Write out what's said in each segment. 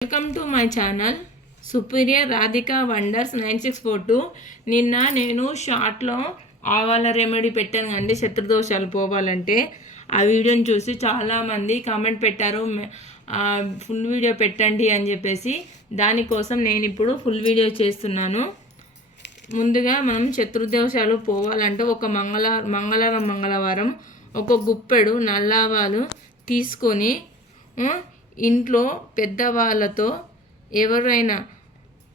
Welcome to my channel superior Radhika wonders nine six four two నిన్న నేను షార్ట్లో ఆవాల రెమెడీ పెట్టాను అండి శత్రుదోషాలు పోవాలంటే. ఆ వీడియోని చూసి చాలామంది కామెంట్ పెట్టారు ఫుల్ వీడియో పెట్టండి అని చెప్పేసి. దానికోసం నేను ఇప్పుడు ఫుల్ వీడియో చేస్తున్నాను. ముందుగా మనం శత్రుదోషాలు పోవాలంటే ఒక మంగళ మంగళవారం మంగళవారం ఒక గుప్పెడు నల్లావాలు తీసుకొని ఇంట్లో పెద్దవాళ్ళతో ఎవరైనా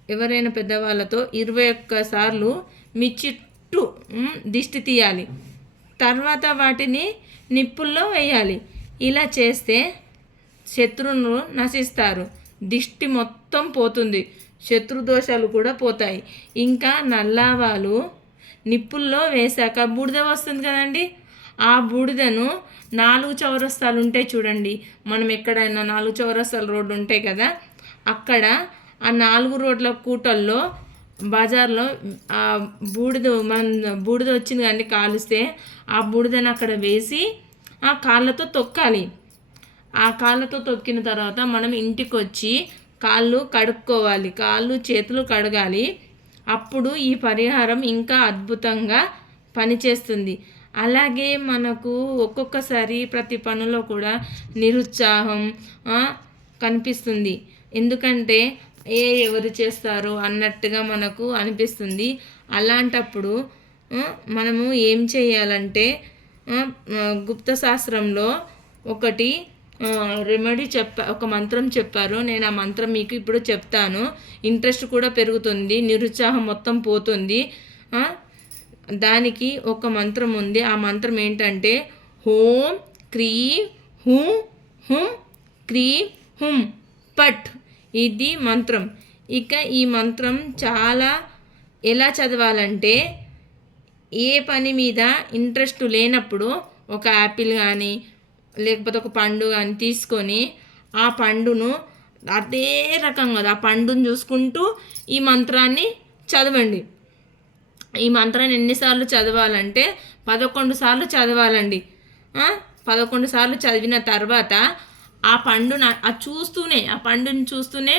ఎవరైనా పెద్దవాళ్ళతో ఇరవై ఒక్కసార్లు మీ చుట్టూ దిష్టి తీయాలి. తర్వాత వాటిని నిప్పుల్లో వేయాలి. ఇలా చేస్తే శత్రువును నశిస్తారు. దిష్టి మొత్తం పోతుంది. శత్రు దోషాలు కూడా పోతాయి. ఇంకా నల్లావాలు నిప్పుల్లో వేశాక బూడిద వస్తుంది కదండి. ఆ బూడిదను నాలుగు చౌరస్తాలు ఉంటాయి చూడండి. మనం ఎక్కడైనా నాలుగు చౌరస్తాల రోడ్డు ఉంటాయి కదా అక్కడ ఆ నాలుగు రోడ్ల కూటల్లో బజార్లో ఆ బూడిద మన బూడిద వచ్చింది కానీ కాలుస్తే ఆ బూడిదని అక్కడ వేసి ఆ కాళ్ళతో తొక్కాలి. ఆ కాళ్ళతో తొక్కిన తర్వాత మనం ఇంటికి వచ్చి కాళ్ళు కడుక్కోవాలి. కాళ్ళు చేతులు కడగాలి. అప్పుడు ఈ పరిహారం ఇంకా అద్భుతంగా పనిచేస్తుంది. అలాగే మనకు ఒక్కొక్కసారి ప్రతి పనిలో కూడా నిరుత్సాహం కనిపిస్తుంది. ఎందుకంటే ఏ ఎవరు చేస్తారు అన్నట్టుగా మనకు అనిపిస్తుంది. అలాంటప్పుడు మనము ఏం చేయాలంటే గుప్త శాస్త్రంలో ఒకటి రెమెడీ చెప్ప ఒక మంత్రం చెప్పారు. నేను ఆ మంత్రం మీకు ఇప్పుడు చెప్తాను. ఇంట్రెస్ట్ కూడా పెరుగుతుంది నిరుత్సాహం మొత్తం పోతుంది. దానికి ఒక మంత్రం ఉంది. ఆ మంత్రం ఏంటంటే హోం క్రీ హూ హుం క్రీ హుం పట్. ఇది మంత్రం. ఇక ఈ మంత్రం చాలా ఎలా చదవాలంటే ఏ పని మీద ఇంట్రెస్ట్ లేనప్పుడు ఒక యాపిల్ కానీ లేకపోతే ఒక పండు కానీ తీసుకొని ఆ పండును అదే రకంగా ఆ పండును చూసుకుంటూ ఈ మంత్రాన్ని చదవండి. ఈ మంత్రాన్ని ఎన్నిసార్లు చదవాలంటే పదకొండు సార్లు చదవాలండి. పదకొండు సార్లు చదివిన తర్వాత ఆ పండును ఆ చూస్తూనే ఆ పండుని చూస్తూనే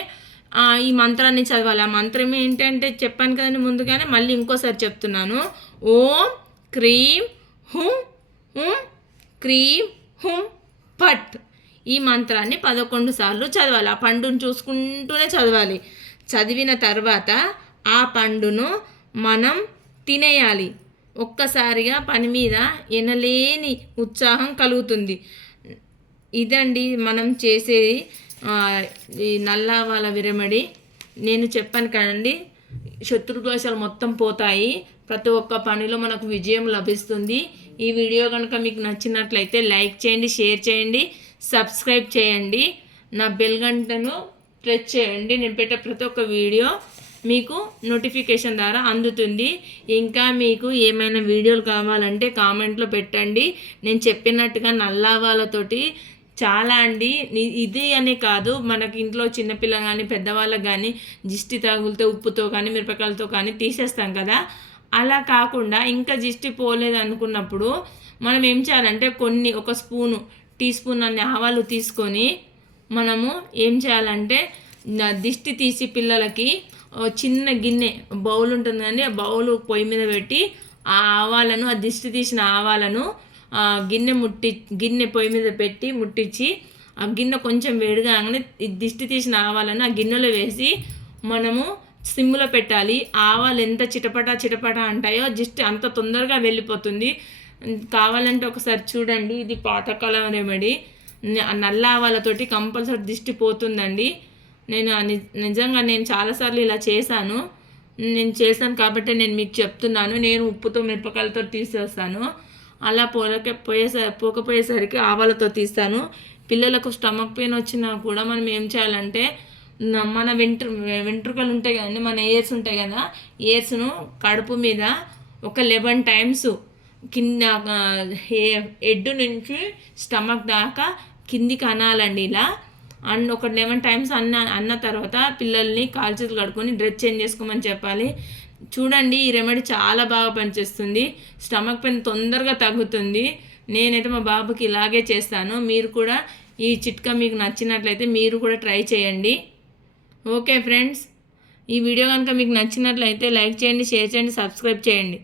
ఈ మంత్రాన్ని చదవాలి. ఆ మంత్రం ఏంటంటే చెప్పాను కదండి ముందుగానే మళ్ళీ ఇంకోసారి చెప్తున్నాను. ఓం క్రీం హుం హుం క్రీం హుం పట్. ఈ మంత్రాన్ని పదకొండు సార్లు చదవాలి. ఆ పండును చూసుకుంటూనే చదవాలి. చదివిన తర్వాత ఆ పండును మనం తినేయాలి. ఒక్కసారిగా పని మీద ఎనలేని ఉత్సాహం కలుగుతుంది. ఇదండి మనం చేసేది. ఈ నల్లావాల విరమడి. నేను చెప్పాను కదండి శత్రుదోషాలు మొత్తం పోతాయి. ప్రతి ఒక్క పనిలో మనకు విజయం లభిస్తుంది. ఈ వీడియో కనుక మీకు నచ్చినట్లయితే లైక్ చేయండి షేర్ చేయండి సబ్స్క్రైబ్ చేయండి. నా బెల్ గంటను ప్రెస్ చేయండి. నేను పెట్టే ప్రతి ఒక్క వీడియో మీకు నోటిఫికేషన్ ద్వారా అందుతుంది. ఇంకా మీకు ఏమైనా వీడియోలు కావాలంటే కామెంట్లో పెట్టండి. నేను చెప్పినట్టుగా నల్లావాలతోటి చాలా అండి. ఇది అనే కాదు. మనకి ఇంట్లో చిన్నపిల్ల కానీ పెద్దవాళ్ళకి కానీ దిష్టి తగులితే ఉప్పుతో కానీ మిరపకాయలతో కానీ తీసేస్తాం కదా. అలా కాకుండా ఇంకా దిష్టి పోలేదు అనుకున్నప్పుడు మనం ఏం చేయాలంటే కొన్ని ఒక స్పూను టీ స్పూన్ అన్ని ఆవాలు తీసుకొని మనము ఏం చేయాలంటే దిష్టి తీసి పిల్లలకి చిన్న గిన్నె బౌల్ ఉంటుంది కానీ ఆ బౌల్ పొయ్యి మీద పెట్టి ఆ ఆవాలను ఆ దిష్టి తీసిన ఆవాలను ఆ గిన్నె ముట్టి గిన్నె పొయ్యి మీద పెట్టి ముట్టించి ఆ గిన్నె కొంచెం వేడిగానే ఈ దిష్టి తీసిన ఆవాలను ఆ గిన్నెలో వేసి మనము సిమ్లో పెట్టాలి. ఆవాలు ఎంత చిటపట చిటపట అంటాయో దిష్టి అంత తొందరగా వెళ్ళిపోతుంది. కావాలంటే ఒకసారి చూడండి ఇది పాతకాలం రెమెడీ. నల్ల ఆవాలతోటి కంపల్సరీ దిష్టి పోతుందండి. నేను నిజంగా నేను చాలాసార్లు ఇలా చేశాను. నేను చేశాను కాబట్టి నేను మీకు చెప్తున్నాను. నేను ఉప్పుతో మిరపకాయలతో తీసేస్తాను. అలా పోలక పోయేసరి పోకపోయేసరికి ఆవాలతో తీస్తాను. పిల్లలకు స్టమక్ పెయిన్ వచ్చినా కూడా మనం ఏం చేయాలంటే మన వెంట్రు వెంట్రుకలు ఉంటాయి కదండి మన ఎయిర్స్ ఉంటాయి కదా ఎయిర్స్ను కడుపు మీద ఒక లెవెన్ టైమ్స్ కింద హెడ్ నుంచి స్టమక్ దాకా కిందికి అనాలండి ఇలా. అండ్ ఒక లెవెన్ టైమ్స్ అన్న అన్న తర్వాత పిల్లల్ని కాలు చేతులు కడుక్కొని డ్రెస్ చేంజ్ చేసుకోమని చెప్పాలి. చూడండి ఈ రెమెడీ చాలా బాగా పనిచేస్తుంది. స్టమక్ పెయిన్ తొందరగా తగ్గుతుంది. నేనైతే మా బాబుకి ఇలాగే చేస్తాను. మీరు కూడా ఈ చిట్కా మీకు నచ్చినట్లయితే మీరు కూడా ట్రై చేయండి. ఓకే ఫ్రెండ్స్ ఈ వీడియో కనుక మీకు నచ్చినట్లయితే లైక్ చేయండి షేర్ చేయండి సబ్స్క్రైబ్ చేయండి.